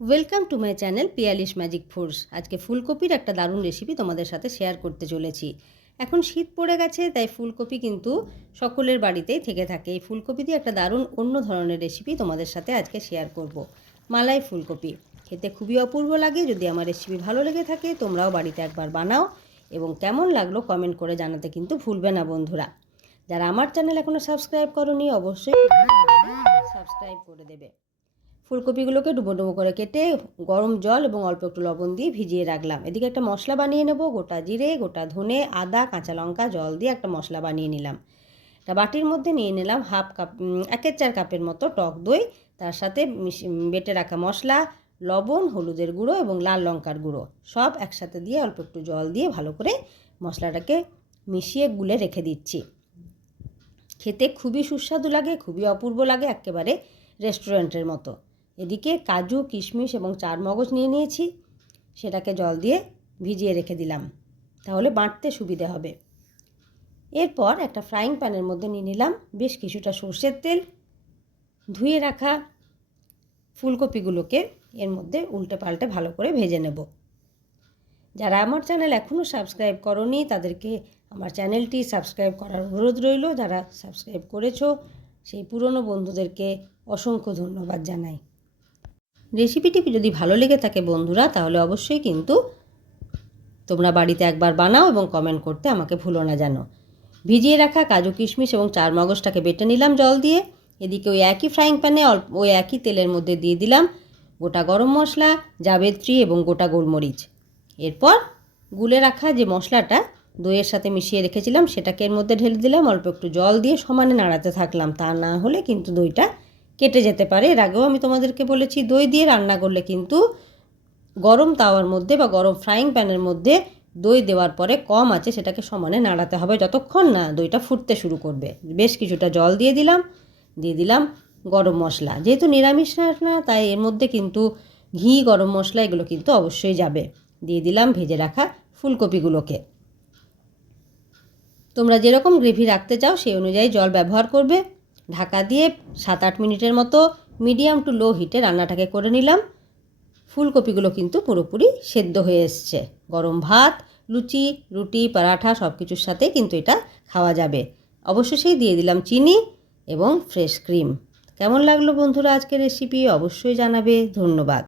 Welcome to my channel Piyali's magic foods. আজকে ফুলকপির একটা দারুণ রেসিপি তোমাদের সাথে শেয়ার করতে চলেছি। এখন শীত পড়ে গেছে, তাই ফুলকপি কিন্তু সকলের বাড়িতেই থেকে থাকে। এই ফুলকপি দিয়ে একটা দারুণ অন্য ধরনের রেসিপি তোমাদের সাথে আজকে শেয়ার করব। মালাই ফুলকপি খেতে খুবই অপূর্ব লাগে। যদি আমার রেসিপি ভালো লেগে থাকে তোমরাও বাড়িতে একবার বানাও এবং কেমন লাগলো কমেন্ট করে জানাতে কিন্তু ভুলবে না বন্ধুরা। যারা আমার চ্যানেল এখনও সাবস্ক্রাইব করোনি অবশ্যই সাবস্ক্রাইব করে দেবে। ফুলকপিগুলোকে ডুবো ডুবো করে কেটে গরম জল এবং অল্প একটু লবণ দিয়ে ভিজিয়ে রাখলাম। এদিকে একটা মশলা বানিয়ে নেব। গোটা জিরে, গোটা ধনে, আদা, কাঁচা লঙ্কা, জল দিয়ে একটা মশলা বানিয়ে নিলাম। একটা বাটির মধ্যে নিয়ে নিলাম 1/4 কাপের মতো টক দই। তার সাথে বেটে রাখা মশলা, লবণ, হলুদের গুঁড়ো এবং লাল লঙ্কার গুঁড়ো সব একসাথে দিয়ে অল্প একটু জল দিয়ে ভালো করে মশলাটাকে মিশিয়ে গুলে রেখে দিচ্ছি। খেতে খুবই সুস্বাদু লাগে, খুবই অপূর্ব লাগে, একেবারে রেস্টুরেন্টের মতো। এদিকে কাজু, কিশমিশ এবং চারমগজ নিয়ে নিয়েছি, সেটাকে জল দিয়ে ভিজিয়ে রেখে দিলাম, তাহলে বাটতে সুবিধে হবে। এরপর একটা ফ্রাইং প্যানের মধ্যে নিয়ে নিলাম বেশ কিছুটা সর্ষের তেল। ধুয়ে রাখা ফুলকপিগুলোকে এর মধ্যে উল্টে পাল্টে ভালো করে ভেজে নেব। যারা আমার চ্যানেল এখনও সাবস্ক্রাইব করোনি তাদেরকে আমার চ্যানেলটি সাবস্ক্রাইব করার অনুরোধ রইল। যারা সাবস্ক্রাইব করেছো সেই পুরনো বন্ধুদেরকে অসংখ্য ধন্যবাদ জানাই। রেসিপিটি যদি ভালো লেগে থাকে বন্ধুরা, তাহলে অবশ্যই কিন্তু তোমরা বাড়িতে একবার বানাও এবং কমেন্ট করতে আমাকে ভুলো না যেন। ভিজিয়ে রাখা কাজু, কিশমিশ এবং চারমগজটাকে বেটে নিলাম জল দিয়ে। এদিকে ওই একই ফ্রাইং প্যানে ওই একই তেলের মধ্যে দিয়ে দিলাম গোটা গরম মশলা, জাবেত্রী এবং গোটা গোলমরিচ। এরপর গুলে রাখা যে মশলাটা দইয়ের সাথে মিশিয়ে রেখেছিলাম সেটাকে এর মধ্যে ঢেলে দিলাম। অল্প একটু জল দিয়ে সমানে নাড়াতে থাকলাম, তা না হলে কিন্তু দইটা কেটে যেতে পারে। এর আগেও আমি তোমাদেরকে বলেছি দই দিয়ে রান্না করলে কিন্তু গরম তাওয়ার মধ্যে বা গরম ফ্রাইং প্যানের মধ্যে দই দেওয়ার পরে কম আছে সেটাকে সমানে নাড়াতে হবে যতক্ষণ না দইটা ফুটতে শুরু করবে। বেশ কিছুটা জল দিয়ে দিলাম গরম মশলা। যেহেতু নিরামিষ রান্না তাই এর মধ্যে কিন্তু ঘি, গরম মশলা এগুলো কিন্তু অবশ্যই যাবে। দিয়ে দিলাম ভেজে রাখা ফুলকপিগুলোকে। তোমরা যেরকম গ্রেভি রাখতে চাও সেই অনুযায়ী জল ব্যবহার করবে। ঢাকা দিয়ে 7-8 মিনিটের মতো মিডিয়াম টু লো হিটে রান্নাটাকে করে নিলাম। ফুলকপিগুলো কিন্তু পুরোপুরি সেদ্ধ হয়ে এসছে। গরম ভাত, লুচি, রুটি, পরাঠা সব কিছুর সাথে কিন্তু এটা খাওয়া যাবে। অবশ্যই দিয়ে দিলাম চিনি এবং ফ্রেশ ক্রিম। কেমন লাগলো বন্ধুরা আজকের রেসিপি অবশ্যই জানাবে। ধন্যবাদ।